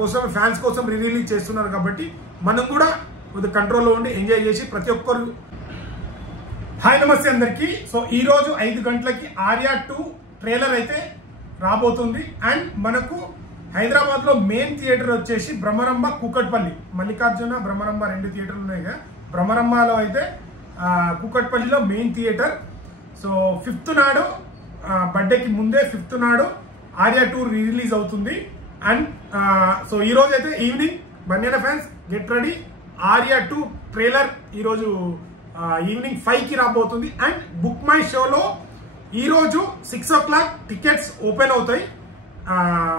కోసం ఫ్యాన్స్ కోసం రిలీజ్ చేస్తున్నారు కాబట్టి మనం కూడా కొద్దిగా కంట్రోల్లో ఉండి ఎంజాయ్ చేసి ప్రతి ఒక్కరు. హాయ్ నమస్తే అందరికీ. సో ఈ రోజు 5 గంటలకి ఆర్యా 2 ట్రైలర్ అయితే రాబోతుంది. అండ్ మనకు హైదరాబాద్ లో మెయిన్ థియేటర్ వచ్చేసి బ్రహ్మరంభ కూకట్పల్లి, మల్లికార్జున బ్రహ్మరంభ 2 థియేటర్లు ఉన్నాయి కదా. బ్రహ్మరంభలో అయితే కూకట్పల్లిలో మెయిన్ థియేటర్. సో 5th నాడు బర్త్డేకి ముందే 5th నాడు ఆర్యా 2 రిలీజ్ అవుతుంది. అండ్ సో ఈ రోజు అయితే ఈవినింగ్ బన్యానా fans get ready, Arya 2 trailer ఈరోజు ఈవినింగ్ 5కి రాబోతుంది. అండ్ బుక్ మై షోలో ఈరోజు 6 o'clock టికెట్స్ ఓపెన్ అవుతాయి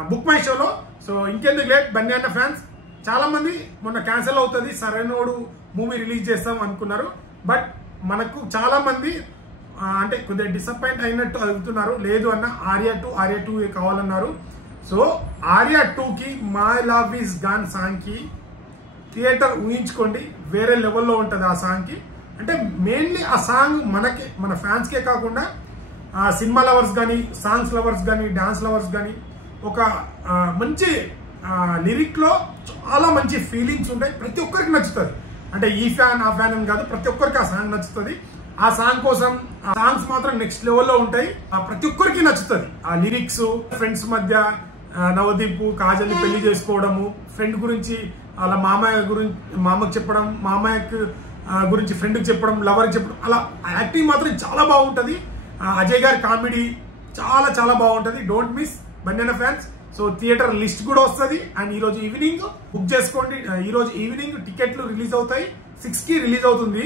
బుక్ మై షోలో. సో ఇంకెందుకు లేట్ బన్యానా ఫ్యాన్స్, చాలా మంది మొన్న క్యాన్సిల్ అవుతుంది సరైనోడు మూవీ రిలీజ్ చేస్తాం అనుకున్నారు. బట్ మనకు చాలా మంది అంటే కొద్దిగా డిసప్పాయింట్ అయినట్టు అడుగుతున్నారు. లేదు అన్న ఆర్యా 2 కావాలన్నారు. సో ఆర్యా 2కి మై లవ్ ఈస్ గాన్ సాంగ్కి థియేటర్ ఊహించుకోండి, వేరే లెవెల్లో ఉంటుంది ఆ సాంగ్కి. అంటే మెయిన్లీ ఆ సాంగ్ మనకి మన ఫ్యాన్స్కే కాకుండా సినిమా లవర్స్ కానీ, సాంగ్స్ లవర్స్ కానీ, డాన్స్ లవర్స్ కానీ ఒక మంచి లిరిక్లో చాలా మంచి ఫీలింగ్స్ ఉంటాయి. ప్రతి ఒక్కరికి నచ్చుతుంది. అంటే ఈ ఫ్యాన్ ఆ ఫ్యాన్ అని కాదు, ప్రతి ఒక్కరికి ఆ సాంగ్ నచ్చుతుంది. ఆ సాంగ్ కోసం ఆ సాంగ్స్ మాత్రం నెక్స్ట్ లెవెల్లో ఉంటాయి. ప్రతి ఒక్కరికి నచ్చుతుంది ఆ లిరిక్స్. ఫ్రెండ్స్ మధ్య నవదీప్ కాజల్ని పెళ్లి చేసుకోవడము, ఫ్రెండ్ గురించి అలా మామకు చెప్పడం, మామయ్యకు గురించి ఫ్రెండ్కి చెప్పడం, లవర్కి చెప్పడం, అలా యాక్టింగ్ మాత్రం చాలా బాగుంటుంది. అజయ్ గారి కామెడీ చాలా చాలా బాగుంటుంది. డోంట్ మిస్ బన్యానా ఫ్యాన్స్. సో థియేటర్ లిస్ట్ కూడా వస్తుంది. అండ్ ఈరోజు ఈవినింగ్ బుక్ చేసుకోండి. ఈరోజు ఈవినింగ్ టికెట్లు రిలీజ్ అవుతాయి. 6కి రిలీజ్ అవుతుంది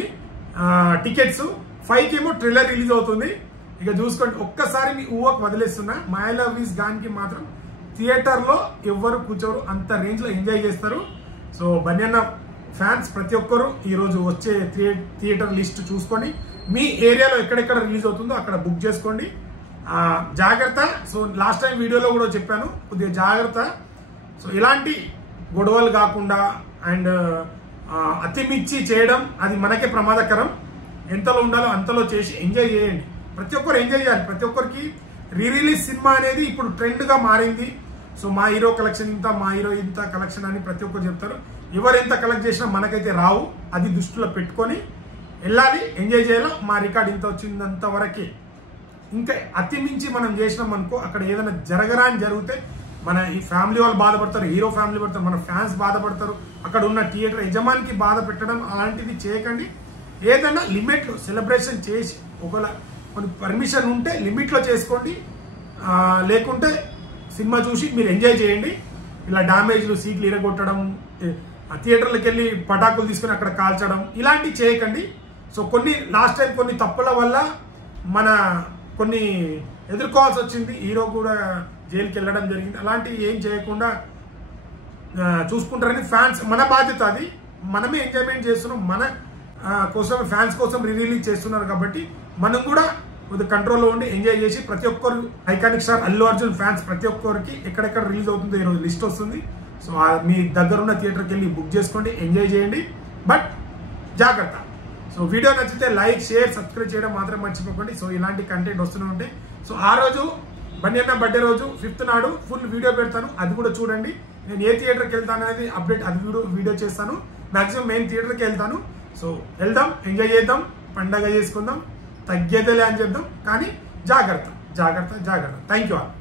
టికెట్స్, 5కి ఏమో ట్రైలర్ రిలీజ్ అవుతుంది. ఇక చూసుకోండి. ఒక్కసారి మీ ఊహకు వదిలేస్తున్నా, మై లవ్ ఈస్ గాన్కి మాత్రం థియేటర్లో ఎవ్వరు కూర్చోరు, అంత రేంజ్లో ఎంజాయ్ చేస్తారు. సో బన్యానా ఫ్యాన్స్ ప్రతి ఒక్కరు ఈరోజు వచ్చే థియేటర్ లిస్ట్ చూసుకొని మీ ఏరియాలో ఎక్కడెక్కడ రిలీజ్ అవుతుందో అక్కడ బుక్ చేసుకోండి. జాగ్రత్త. సో లాస్ట్ టైం వీడియోలో కూడా చెప్పాను, కొద్దిగా జాగ్రత్త. సో ఇలాంటి గొడవలు కాకుండా అండ్ అతిమిచ్చి చేయడం అది మనకే ప్రమాదకరం. ఎంతలో ఉండాలో అంతలో చేసి ఎంజాయ్ చేయండి. ప్రతి ఒక్కరు ఎంజాయ్ చేయాలి. ప్రతి ఒక్కరికి రిలీజ్ సినిమా అనేది ఇప్పుడు ట్రెండ్గా మారింది. సో మా హీరో కలెక్షన్ ఇంత, మా హీరో ఇంత కలెక్షన్ అని ప్రతి ఒక్కరు చెప్తారు. ఎవరు ఎంత కలెక్ట్ చేసినా మనకైతే రావు. అది దృష్టిలో పెట్టుకొని వెళ్ళాలి, ఎంజాయ్ చేయాలి. మా రికార్డ్ ఇంత వచ్చిందంత వరకే. ఇంకా అతి మించి మనం చేసినాం అనుకో, అక్కడ ఏదైనా జరగరాని జరిగితే మన ఈ ఫ్యామిలీ వాళ్ళు బాధపడతారు, హీరో ఫ్యామిలీ పడతారు, మన ఫ్యాన్స్ బాధపడతారు, అక్కడ ఉన్న థియేటర్ యజమానికి బాధ పెట్టడం అలాంటిది చేయకండి. ఏదైనా లిమిట్లో సెలబ్రేషన్ చేసి, ఒకవేళ కొన్ని పర్మిషన్ ఉంటే లిమిట్లో చేసుకోండి. లేకుంటే సినిమా చూసి మీరు ఎంజాయ్ చేయండి. ఇలా డ్యామేజ్లు, సీట్లు ఇరగొట్టడం, థియేటర్లకు వెళ్ళి పటాకులు తీసుకొని అక్కడ కాల్చడం ఇలాంటివి చేయకండి. సో కొన్ని లాస్ట్ టైం కొన్ని తప్పుల వల్ల మన కొన్ని ఎదుర్కోవాల్సి వచ్చింది. హీరో కూడా జైలుకి వెళ్ళడం జరిగింది. అలాంటివి ఏం చేయకుండా చూసుకుంటారని ఫ్యాన్స్, మన బాధ్యత అది. మనమే ఎంజాయ్మెంట్ చేస్తున్నాం, మన కోసం ఫ్యాన్స్ కోసం రిలీజ్ చేస్తున్నారు కాబట్టి మనం కూడా కొద్దిగా కంట్రోల్లో ఉండి ఎంజాయ్ చేసి ప్రతి ఒక్కరు iconic star Allu Arjun fans ప్రతి ఒక్కరికి ఎక్కడెక్కడ రిలీజ్ అవుతుందో ఈరోజు లిస్ట్ వస్తుంది. సో మీ దగ్గరున్న థియేటర్కి వెళ్ళి బుక్ చేసుకోండి, ఎంజాయ్ చేయండి. బట్ జాగ్రత్త. సో వీడియో నచ్చితే లైక్, షేర్, సబ్స్క్రైబ్ చేయడం మాత్రం మర్చిపోకండి. సో ఇలాంటి కంటెంట్ వస్తూనే ఉంటాయి. సో ఆ రోజు బన్యానా బర్త్డే రోజు 5th నాడు ఫుల్ వీడియో పెడతాను, అది కూడా చూడండి. నేను ఏ థియేటర్కి వెళ్తాను అనేది అప్డేట్, అది వీడియో చేస్తాను. మ్యాక్సిమం మెయిన్ థియేటర్కి వెళ్తాను. సో వెళ్దాం, ఎంజాయ్ చేద్దాం, పండగ చేసుకుందాం, తగ్గేదేలే అని చెప్దాం. కానీ జాగ్రత్త. Thank you all.